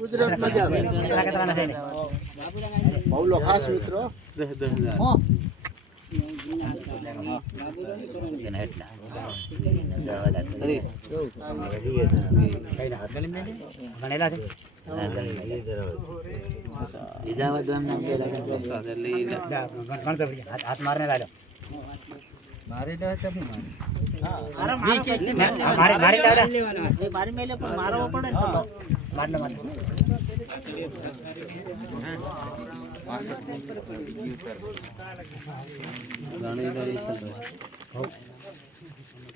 ગુજરાત મજા આવે બહુલો ખાસ મિત્રો 10,000 हाथ मारने वाले मारी दे तो मारी मारी मारी मेले पर मारो पड़े तो मारने मारने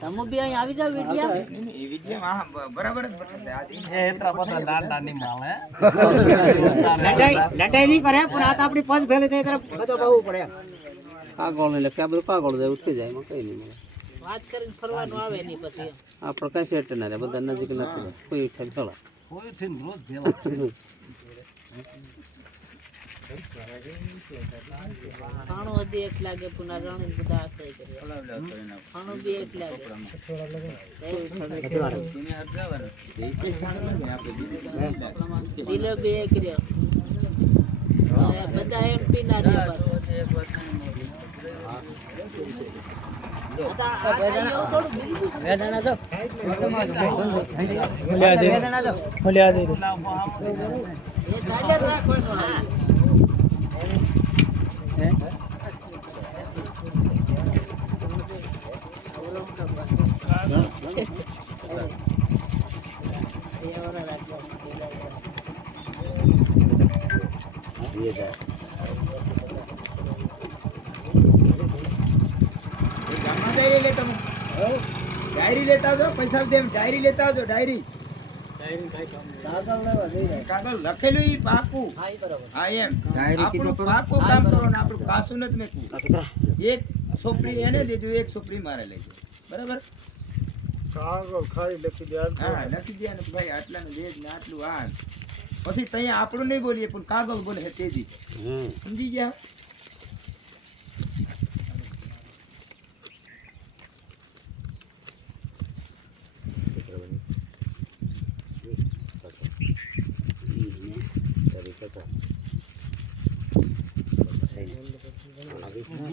તમે બી અહીં આવી જાવ વિડિયા એ વિડિયા બરાબર જ બતાવે આદી એ એટલા બધા દાંડા ની માલે લડાઈ નહીં કરે પણ આ તો આપણી પંચ ફેલે તે તરફ બધો બહુ પડે પાગળ એટલે કે બધું પાગળ જાય ઉઠી જાય એમાં કઈ નહીં મળે વાત કરીને ફરવાનું આવે નહીં પછી આ પ્રકાશ સેટ ના રે બધા નજીક નથી કોઈ ઠેક ચલા કોઈ થી રોજ ભેળા ખાણો હજી એક લાગે પુના રણી બધા આશે કરે ખાણો બી એક લાગે દિલો બી એક રહ્યો બધા એમપી ના રહ્યા डायरी लेता हो पैसा दे डायरी लेता हो डायरी कागल लखेलू ई पाकू हां ई बराबर हां एम આપણું પાકું કામ કરો ને આપણું કાસું નથી મેકવું એક સોપડી એને દીધું એક સોપડી મારે લેજો બરાબર કાગળ ખાઈ લખી દે હા લખી દે ને ભાઈ આટલાનું દે ને આટલું આ પછી તઈ આપણું નહીં બોલીએ પણ કાગળ બોલે હે તેજી સમજી ગયા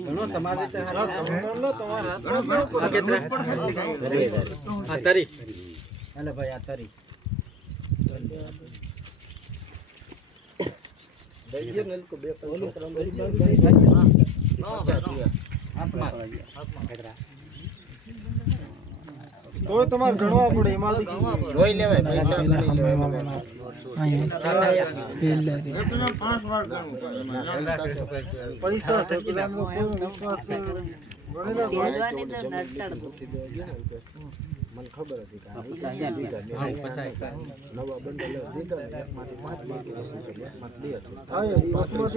ઘણો તમારે તમારા આ તરી હાલે ભાઈ આ તરી દઈએ ને કો બે ઓલું ત્રણ હાથમાં તો તમારે ગણવા પડે એમાં જોઈ લેવાય પૈસા ગણી લેવાય પૈસા મને ખબર હતી કે નવા બંડલ દીધા એકમાંથી 5 બાકી હતી એકમાંથી 2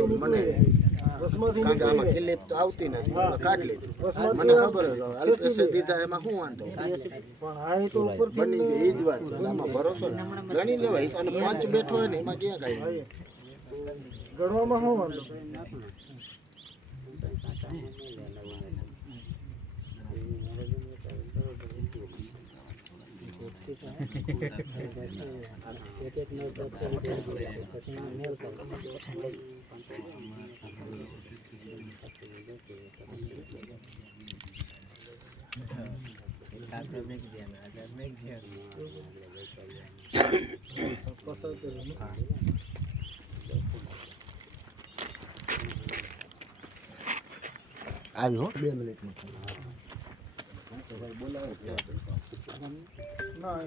હતી આમાં ક્લિપ તો આવતી નથી કાઢી લીધી મને ખબર હતી અલ્ટ્રેશન દીધા એમાં શું વાંધો પણ આ તો ઉપરથી બની ગઈ જ વાત છે આમાં ભરોસો ગણી લેવાય અને 5 બેઠો હોય ને એમાં ક્યાં કાઈ ગણવામાં શું વાંધો આવ્યો 2 મિનિટમાં તો ભાઈ બોલાવો ના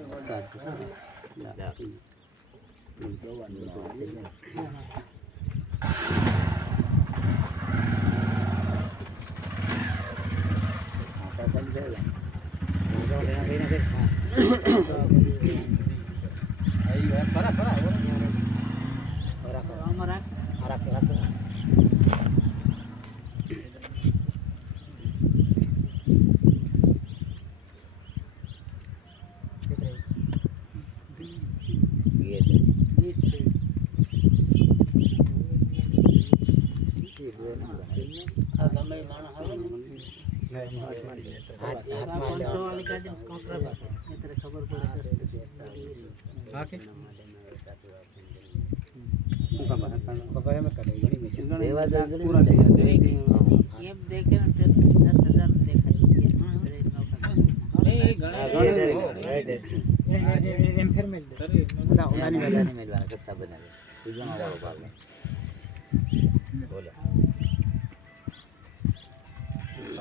खबर पड़े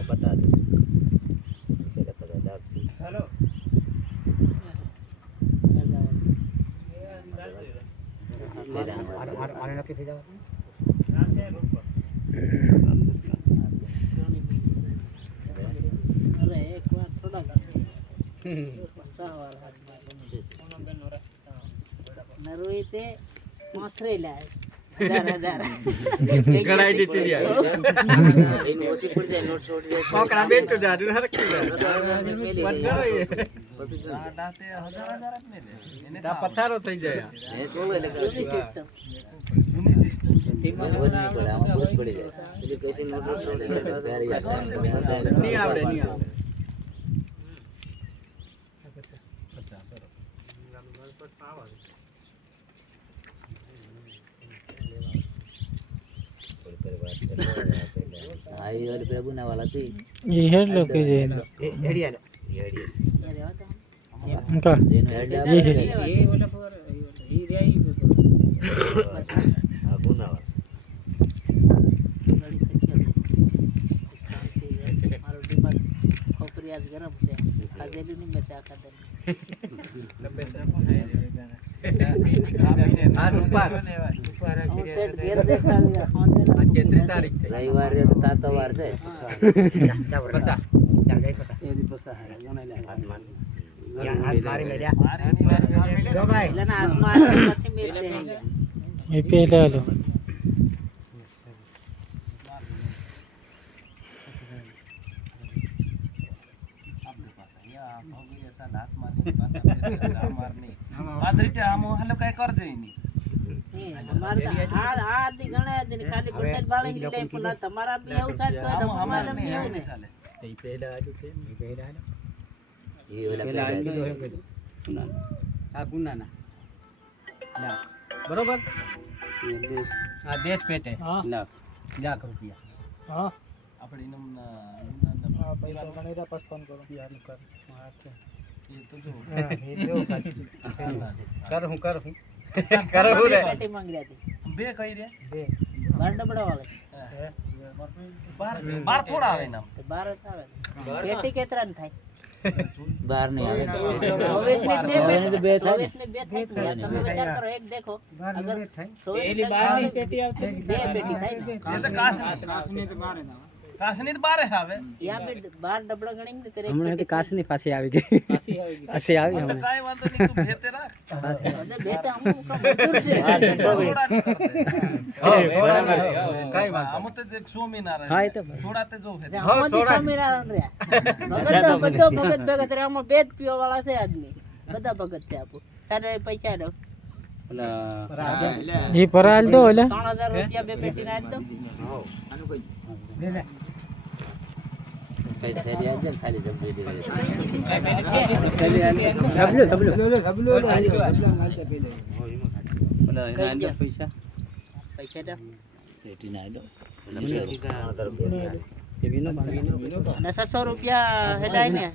बता दो हेलो आने लगे थे जाओ अरे एक बार थोड़ा नरोई ते माथरे लाए हजार गड़ाई देती दिया इन ओसी पड़ जाए नोट छोड़ जाए पकड़ा बेट तो जा रहा है बंद करो ये दाते हजार मेले એને તા પથારો થઈ જાય એ કોલે લગા જૂની સિસ્ટમ ટીમમાં બોજ નહીં પડે આમાં બોજ પડી જાય એટલે કઈથી નોટ છોડી દે નહીં આવડે आई और प्रभु ना वाला थी ये हेड लोग के जे ना एडिया उनका ये वाला पर ये रही गुना वाला मारो दिमाग खोपरी आज गरम से खादेली नहीं मैं क्या खादे आज ऊपर रविवार तातवार से पसा चल गई पसा ये पसा है हाथ मारी ले जा दो भाई लेना हाथ मार के मिलते हैं ये पे ले लो माधुरी आम हलो काय कर जईनी हमारे आदि गणे दिन खाली पटेल बाळे की ले पुला तुम्हारा भी आउ साथ तो हमारा भी आउ ने ये पहला आलू थे ये पहला आलू ये वाला पहला आलू दो है सुना आ गुना ना ला बरोबर आ देश पेटे ला लाख रुपया हां આપણે ઇનમ पैसा गणेरा पास फोन करो यार कर ये तो जो ये जो कर हूं करो रे पेटी मांग रही थी बे कही रे दे बार डबड़ा वाले बार थोड़ा आवे ना तो बार आवे पेटी केतरा न थाय बार नहीं आवे ओवेसली तो बे थाय તમે વિચાર કરો એક देखो अगर एली बार ની पेटी આવતી બે पेटी थाय ये तो कासनी तो बार है ना कासनी तो बार है आवे या पे बार डबड़ा गणी में तेरे हमने तो कासनी फांसी આવી ગઈ फांसी આવી तो हमने काय वांदो नहीं तू भेते रख अरे बेटा हम का मजदूर से काय बात हम तो एक सो में ना रहे हां ये तो छोड़ाते जो है हम छोड़ा मेरा रे भगत भगत रे हम बेद पियो वाला से आदमी બધા ભગત છે આપો તારે પૈસા દો ये पराल दो ले 3000 રૂપિયા બે પેટી ના દો आनु कोई ले ले कई थैली आ जा खाली जब दे दे डब्लू मालते पहले बोला ना पैसा પૈસા દો पेटी ना दो ये बिनो અને 700 રૂપિયા હેડાઈ ને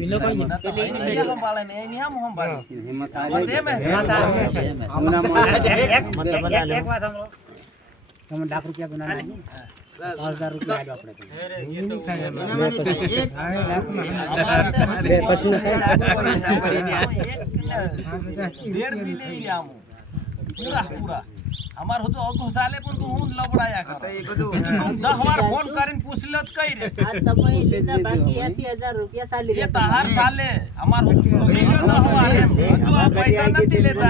बिनो कोई પેલી ये हम वाले ने नहीं हम बाड़ी हिम्मत आ दे में हमना एक बात हम हम लाख रुपया गुना नहीं 5000 रुपया आलो આપણે ये तो बे પછી डेढ़ भी ले आम पूरा पूरा हमार हो तो अगो साले पण तू हुन लबड़ाया कर એ બધું 10 बार फोन करीन पूछले त कई रे આ તમે સીધા બાકી 80000 રૂપિયા ચાલી ये तहार साले हमार हो तो पूछले तो हुआ रे जो पैसा नहीं लेता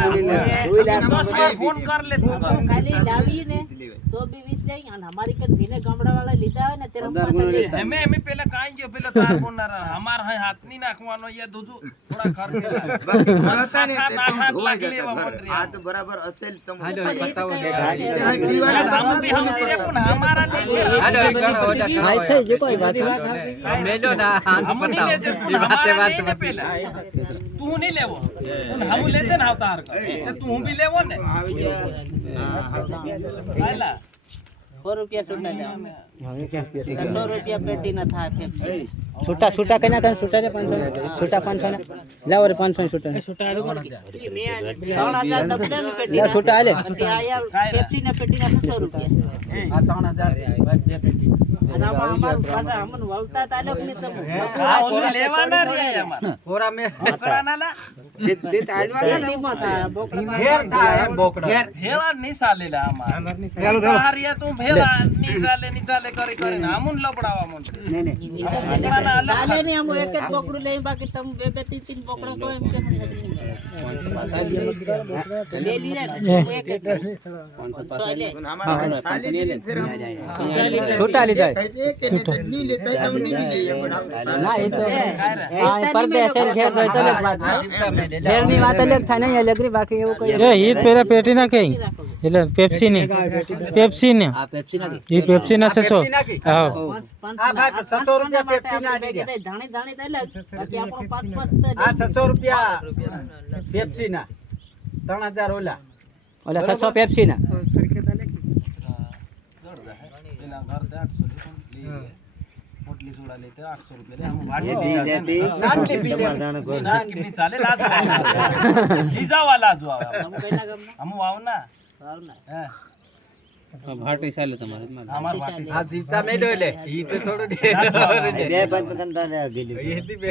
10 बार फोन कर ले तू ખાલી લાવી ને લેવાય. तो भी बीत जाएंगे और हमारी कल भीने गामड़ा वाला લીધા હોય ને તે રમવા દે એમે પેલા કાઈ ગયો પેલા તાર બોલનાર અમાર હે હાથ ની નાખવાનો એ દૂધું થોડા ખર્ચેલા બાકી ઘર હતા ને તે તો આઠ ધોવાઈ લાખ જતા લેવા ઘર. મોટરી. આ તો બરાબર અસેલ તમે બતાવો પીવાના हम भी हम तेरे को ना हमारा लेके ભાઈ થઈ જો કોઈ વાત मेलो ना हम नहीं लेते हमारा नहीं पहले तू नहीं लेवो हम लेते ना अवतार का तू भी लेवो ने આવી ગયા. હા, હા. आला 100 રૂપિયા છૂટા લે હવે કેમ 100 રૂપિયા પેટી ના થાય ફેફસી છૂટા છૂટા કઈ ના કરે છૂટા ને 500 છૂટા 500 ને જાવ રે 500 છૂટા 3000 ડબલે ની પેટી લે છૂટા આલે પછી આયા પેપ્સી ના પેટી ના 600 રૂપિયા आ 3000 બે પેટી અને આમાં અમારું પાછા અમન વળતા તાલક ની તો हां ओले लेवाना रे हमार थोड़ा में बोकड़ा ना ला તે તાલવા था बोकड़ा घेर था एम बोकड़ा घेरा नहीं सालेला हमार हारिया तू भेला नहीं साले करी करे ना हमन लपड़ावा मन નહીં નહીં बोकड़ा ना अलग તાલે ને આમ એક જ બોકડું લઈ બાકી તમે બે બે ત્રણ ત્રણ બોકડા કોઈ એમ કેમ લે લીધા ને એક જ પણ આમાં સાલી દીધી ફેર આમ છૂટા લીધા કહેતે કે નહીં લેતા હોય તમે નહીં લઈએ પણ આમ ના એ તો હા પરદેશ છે ઘેર હોય તો અલગ વાત ઘેર ની વાત અલગ થાય નહીં અલગ રી બાકી એવું કોઈ એ હીટ પેરા પેટી ના કઈ એટલે પેપ્સી ની આ પેપ્સી ના એ પેપ્સી ના 600 હા 600 રૂપિયા પેપ્સી ના ધાણી ધાણી દે બાકી આપણો 5 आ 600 रुपया पेप्सी ना 3000 ओला ઓલા 600 પેપ્સી ના मोटली सोडा लेते 800 रुपये ले हम भाड़ी नान के पी नान के नहीं चाले लाज लीजा वाला जो हम कइना गमना हम आव ना ભાવના हैं ભાટી ચાલે તમારે हमार भाटी आ जीता में डोले ई पे थोड़ो दे બે પાંચ કંતા ને ગેલી ये दी पे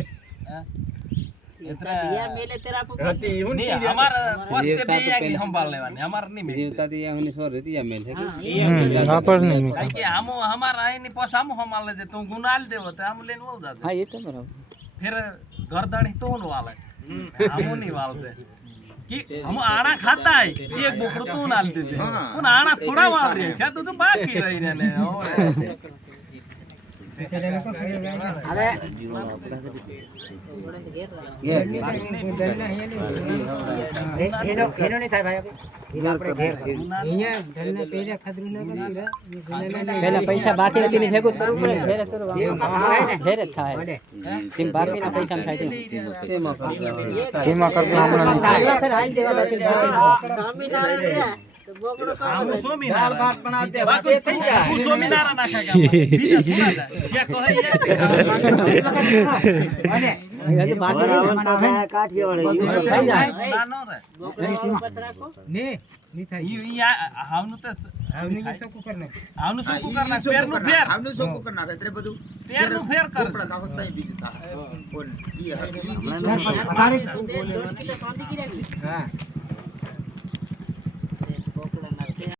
इतना दिया मेले तेरा पर रहती नहीं हमार पोस्ट पे या कि हम बाल लेवाने हमार नहीं में જીવતા દી આમની સો રહેતી આ મેલ વાપર નહીં મેં काहे कि हम हमार आए नहीं पोस हम माल ले तू गुनाल देव तो हम लेन बोल जाते હા એ તો બરાબર फिर गर्दनी तो वाले हम नहीं वाल से कि हम आना खाता है एक बोकड़ो तू नाल दे दे उन आना थोड़ा वाल रही है तो बाकी रही रहने અરે એનો એનો નહીં થાય ભાઈ પેલા પૈસા બાકી હતી ને ભેગું કરવું પડે ઘેરે કરવું ઘેરે જ થાય તેમ બાકીના પૈસા થાય તેમાં કરતા હમણાં ગામી ના રે તો બોકડો તો हम सोमीनारा बात बनाते बाकी થઈ જાય હું સોમીનારા નાખા બીજા થોડા જાય હજી બાકી કાઠિયાવાડી થઈ જાય ના નો રે બોકડો ઉપર રાખો ને ની થાય ઈ હાવનું તો હાવનું શું કરના પેર નું ફેર આવનું સોકું કરી નાખે એટલે બધું પેર નું ફેર કર કપડા કાકો તઈ બીજું થાય બોલ ઈ તો કાંદી ગીરા હા